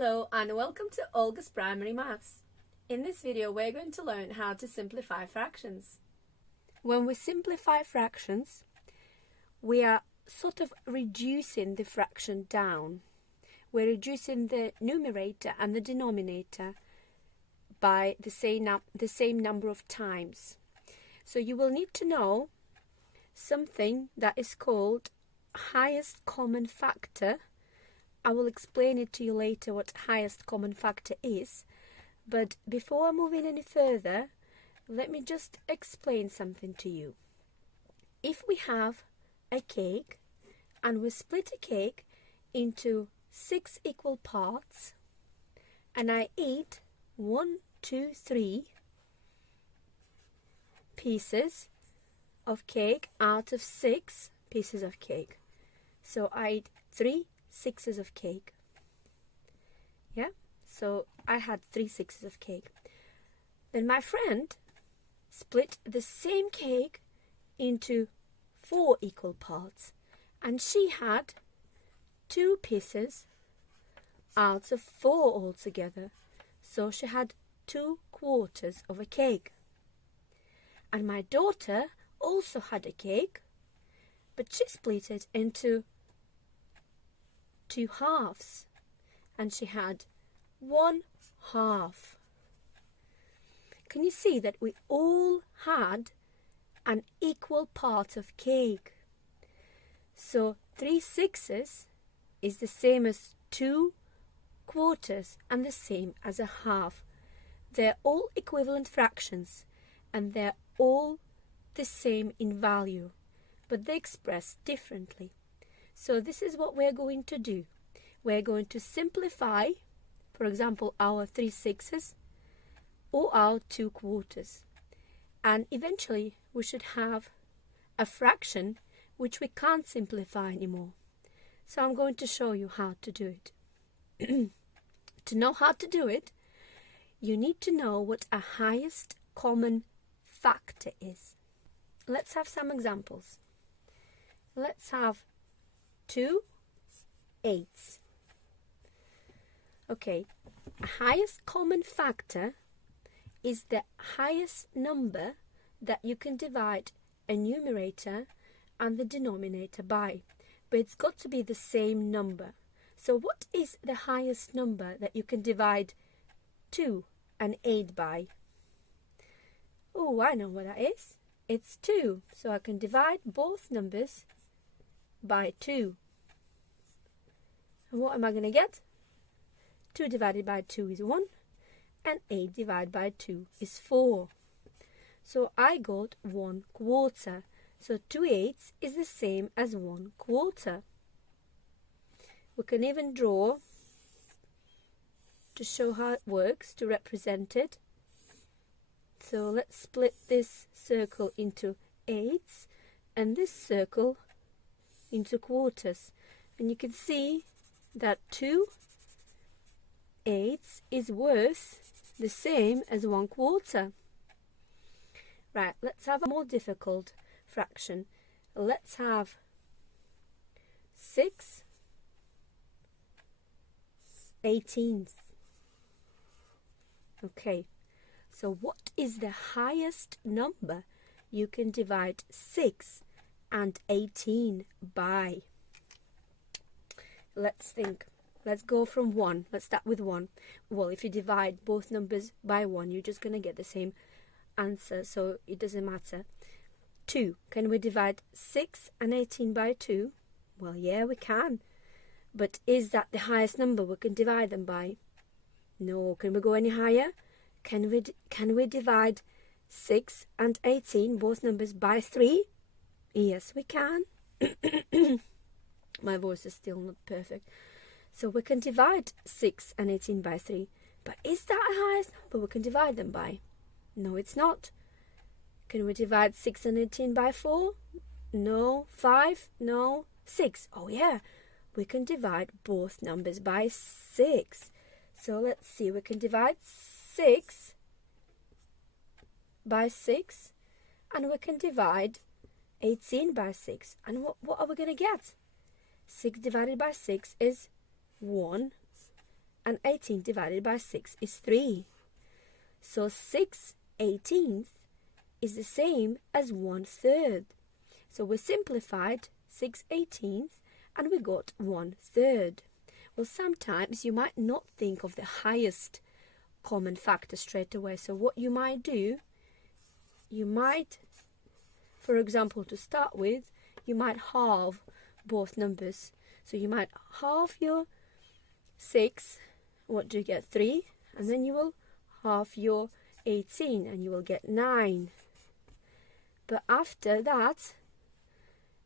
Hello and welcome to Olga's Primary Maths. In this video we're going to learn how to simplify fractions. When we simplify fractions, we are sort of reducing the fraction down. We're reducing the numerator and the denominator by the same number of times. So you will need to know something that is called highest common factor. I will explain it to you later what highest common factor is, but before moving any further, let me just explain something to you. If we have a cake and we split a cake into 6 equal parts and I eat 3 pieces of cake out of 6 pieces of cake. So I eat 3 sixes of cake. Yeah, so I had 3 sixes of cake. Then my friend split the same cake into 4 equal parts and she had 2 pieces out of 4 altogether. So she had 2 quarters of a cake. And my daughter also had a cake, but she split it into 2 halves and she had 1 half. Can you see that we all had an equal part of cake? So 3 sixes is the same as 2 quarters and the same as a half. They're all equivalent fractions and they're all the same in value, but they express differently. So this is what we're going to do. We're going to simplify, for example, our 3 sixes or our 2 quarters. And eventually we should have a fraction which we can't simplify anymore. So I'm going to show you how to do it. To know how to do it, you need to know what a highest common factor is. Let's have some examples. Let's have 2 8s. Okay, a highest common factor is the highest number that you can divide a numerator and the denominator by, but it's got to be the same number. So what is the highest number that you can divide 2 and 8 by? Oh, I know what that is. It's 2, so I can divide both numbers by 2. And what am I going to get? 2 divided by 2 is 1 and 8 divided by 2 is 4. So I got 1 quarter. So 2 eighths is the same as 1 quarter. We can even draw to show how it works, to represent it. So let's split this circle into eighths and this circle into quarters. And you can see that 2 eighths is worth the same as 1 quarter. Right, let's have a more difficult fraction. Let's have 6 18ths. Okay, so what is the highest number you can divide 6 and 18 by? Let's think. Let's go from 1. Let's start with 1. Well, if you divide both numbers by 1, you're just going to get the same answer, so it doesn't matter. 2. Can we divide 6 and 18 by 2? Well, yeah, we can. But is that the highest number we can divide them by? No. Can we go any higher? Can we divide 6 and 18, both numbers, by 3? Yes, we can. My voice is still not perfect. So we can divide 6 and 18 by 3. But is that the highest number we can divide them by? No, it's not. Can we divide 6 and 18 by 4? No. 5? No. 6? Oh yeah, we can divide both numbers by 6. So let's see, we can divide 6 by 6 and we can divide 18 by 6. And what are we going to get? 6 divided by 6 is 1 and 18 divided by 6 is 3. So 6/18 is the same as 1/3. So we simplified 6/18 and we got 1/3. Well, sometimes you might not think of the highest common factor straight away. So what you might do, you might, for example, to start with, you might halve both numbers. So you might halve your 6, what do you get? 3, and then you will halve your 18 and you will get 9. But after that,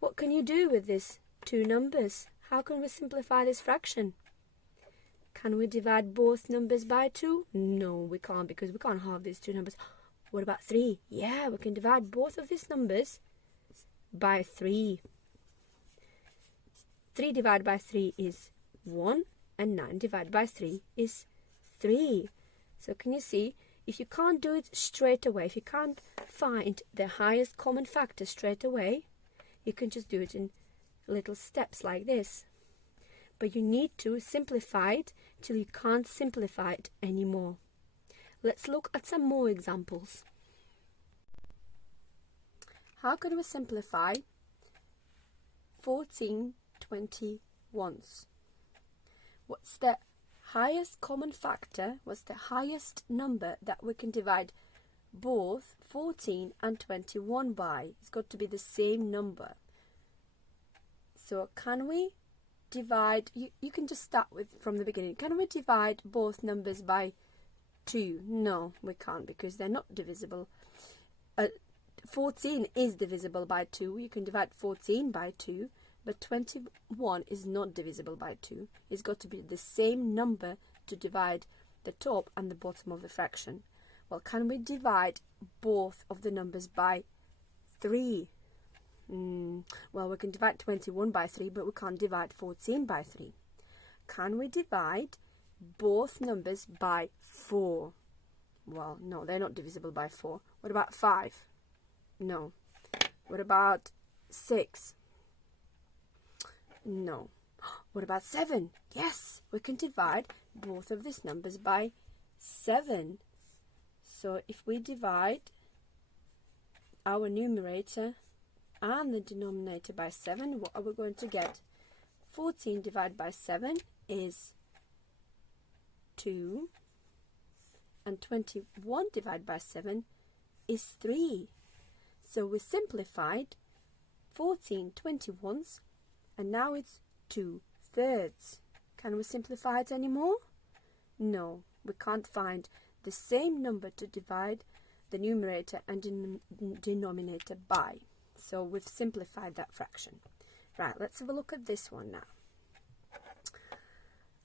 what can you do with these two numbers? How can we simplify this fraction? Can we divide both numbers by 2? No, we can't, because we can't halve these two numbers. What about 3? Yeah, we can divide both of these numbers by 3. 3 divided by 3 is 1, and 9 divided by 3 is 3. So can you see, if you can't do it straight away, if you can't find the highest common factor straight away, you can just do it in little steps like this. But you need to simplify it till you can't simplify it anymore. Let's look at some more examples. How can we simplify 14/21s? What's the highest common factor? What's the highest number that we can divide both 14 and 21 by? It's got to be the same number. So can we divide, you can just start with from the beginning. Can we divide both numbers by 2? No, we can't, because they're not divisible. 14 is divisible by 2. You can divide 14 by 2, but 21 is not divisible by 2. It's got to be the same number to divide the top and the bottom of the fraction. Well, can we divide both of the numbers by 3? Well, we can divide 21 by 3, but we can't divide 14 by 3. Can we divide both numbers by 4? Well, no, they're not divisible by 4. What about 5? No. What about 6? No. What about 7? Yes, we can divide both of these numbers by 7. So if we divide our numerator and the denominator by 7, what are we going to get? 14 divided by 7 is 2, and 21 divided by 7 is 3. So we simplified 14/21s, and now it's 2/3. Can we simplify it anymore? No, we can't find the same number to divide the numerator and denominator by. So we've simplified that fraction. Right, let's have a look at this one now.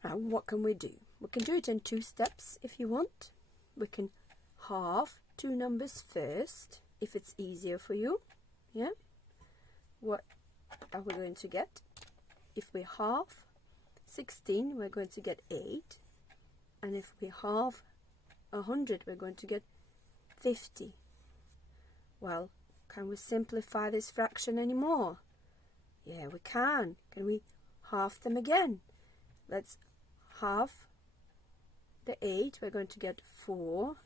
Now, what can we do? We can do it in 2 steps if you want. We can halve 2 numbers first, if it's easier for you. Yeah? What are we going to get? If we halve 16, we're going to get 8. And if we halve 100, we're going to get 50. Well, can we simplify this fraction anymore? Yeah, we can. Can we halve them again? Let's halve the 8, we're going to get 4.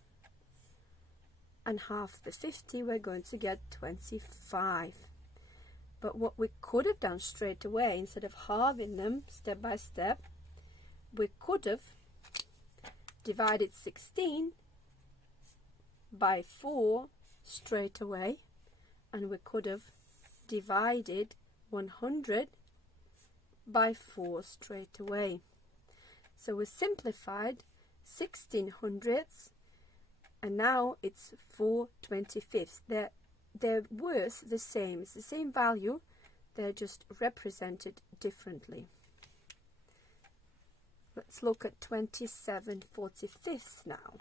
And half the 50, we're going to get 25. But what we could have done straight away, instead of halving them step by step, we could have divided 16 by 4 straight away, and we could have divided 100 by 4 straight away. So we simplified 16 hundredths, and now it's 4/25. They're worth the same. It's the same value. They're just represented differently. Let's look at 27/45 now.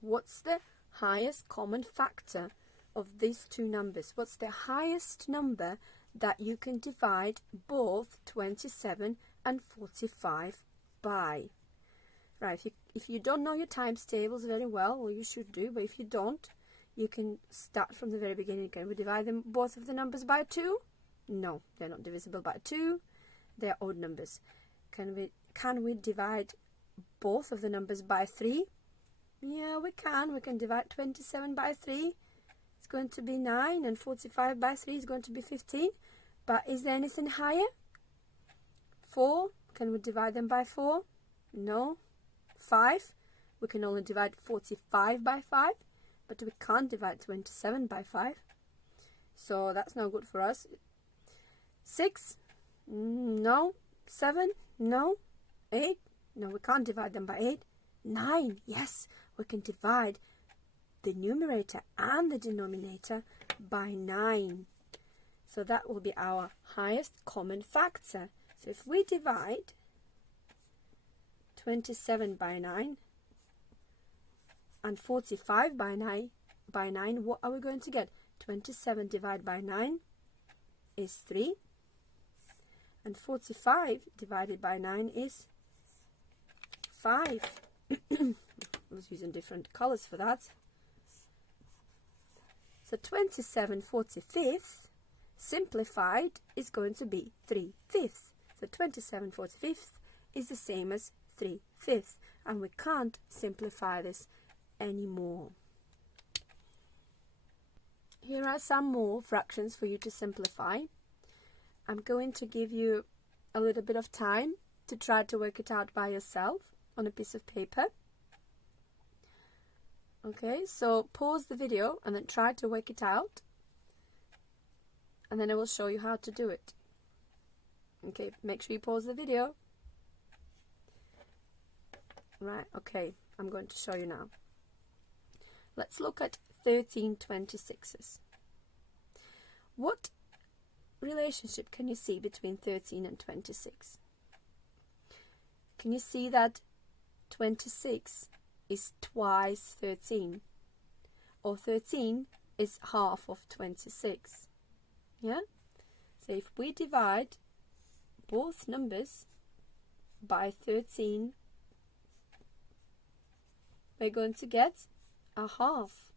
What's the highest common factor of these two numbers? What's the highest number that you can divide both 27 and 45 by? Right, if you don't know your times tables very well, well, you should do, but if you don't, you can start from the very beginning. Can we divide them, both of the numbers, by 2? No, they're not divisible by 2. They're odd numbers. Can we can we divide both of the numbers by 3? Yeah, we can. We can divide 27 by 3. It's going to be 9, and 45 by 3 is going to be 15. But is there anything higher? 4. Can we divide them by 4? No. 5. We can only divide 45 by 5, but we can't divide 27 by 5. So that's no good for us. 6? No. 7? No. 8? No, we can't divide them by 8. 9? Yes, we can divide the numerator and the denominator by 9. So that will be our highest common factor. So if we divide 27 by 9 and 45 by 9, what are we going to get? 27 divided by 9 is 3. And 45 divided by 9 is 5. I was using different colors for that. So 27 45ths simplified is going to be 3/5. So 27 45ths is the same as 3/5. And we can't simplify this anymore. Here are some more fractions for you to simplify. I'm going to give you a little bit of time to try to work it out by yourself on a piece of paper. Okay, so pause the video and then try to work it out, and then I will show you how to do it. Okay, make sure you pause the video. Right, okay, I'm going to show you now. Let's look at 13 26s. What relationship can you see between 13 and 26? Can you see that 26 is twice 13, or 13 is half of 26? Yeah? So if we divide both numbers by 13, we're going to get a half.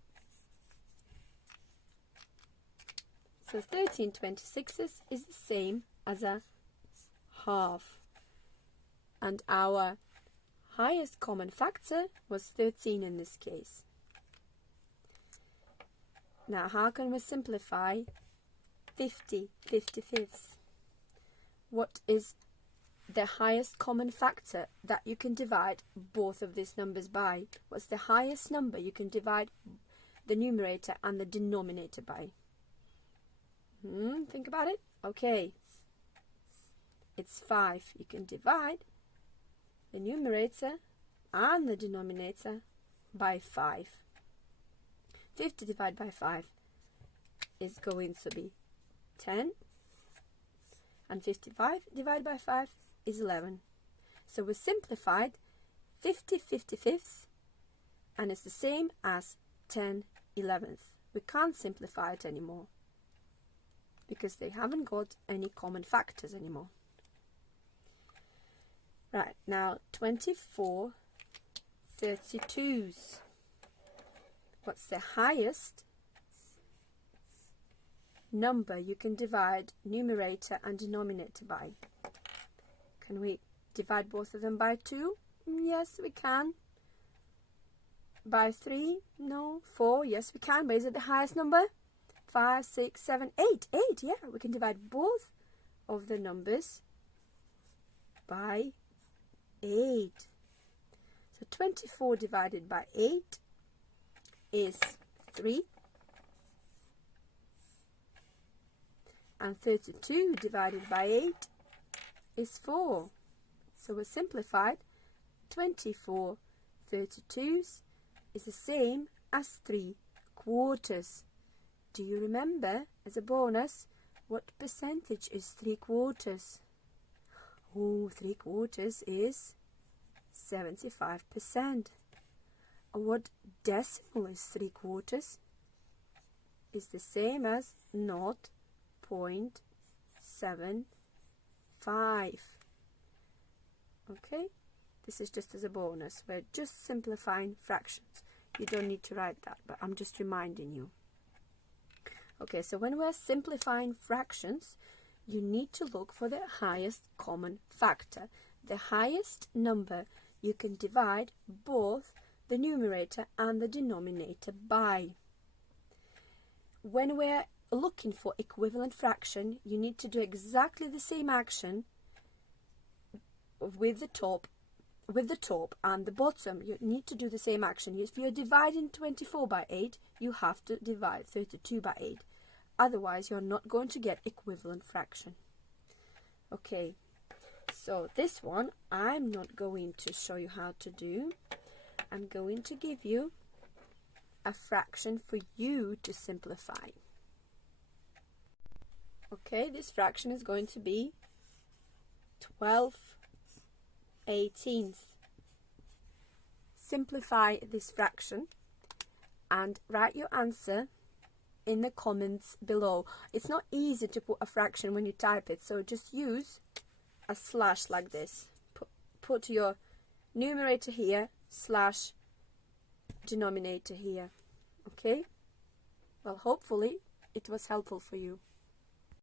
So 13 26s is the same as a half. And our highest common factor was 13 in this case. Now, how can we simplify 50 55ths? What is the highest common factor that you can divide both of these numbers by? What's the highest number you can divide the numerator and the denominator by? Think about it. Okay. It's 5. You can divide the numerator and the denominator by 5. 50 divided by 5 is going to be 10. And 55 divided by 5 is 11. So we simplified 50 55ths, and it's the same as 10 11ths. We can't simplify it anymore because they haven't got any common factors anymore. Right, now 24 32s. What's the highest number you can divide numerator and denominator by? Can we divide both of them by 2? Yes, we can. By 3? No. 4? Yes, we can. But is it the highest number? 5, 6, 7, 8. 8, yeah. We can divide both of the numbers by 8. So 24 divided by 8 is 3. And 32 divided by 8 is 4. So we simplified 24 32s is the same as 3/4. Do you remember, as a bonus, what percentage is 3/4? Oh, 3/4 is 75%. And what decimal is 3/4? Is the same as 0.75. Okay, this is just as a bonus. We're just simplifying fractions. You don't need to write that, but I'm just reminding you. Okay, so when we're simplifying fractions, you need to look for the highest common factor. the highest number you can divide both the numerator and the denominator by. When we're looking for equivalent fraction, you need to do exactly the same action with the top and the bottom. You need to do the same action. If you're dividing 24 by 8, you have to divide 32 by 8. Otherwise, you're not going to get equivalent fraction. Okay, so this one I'm not going to show you how to do. I'm going to give you a fraction for you to simplify. Okay, this fraction is going to be 12/18. Simplify this fraction and write your answer in the comments below. It's not easy to put a fraction when you type it, so just use a slash like this. Put your numerator here, slash denominator here. Okay? Well, hopefully it was helpful for you.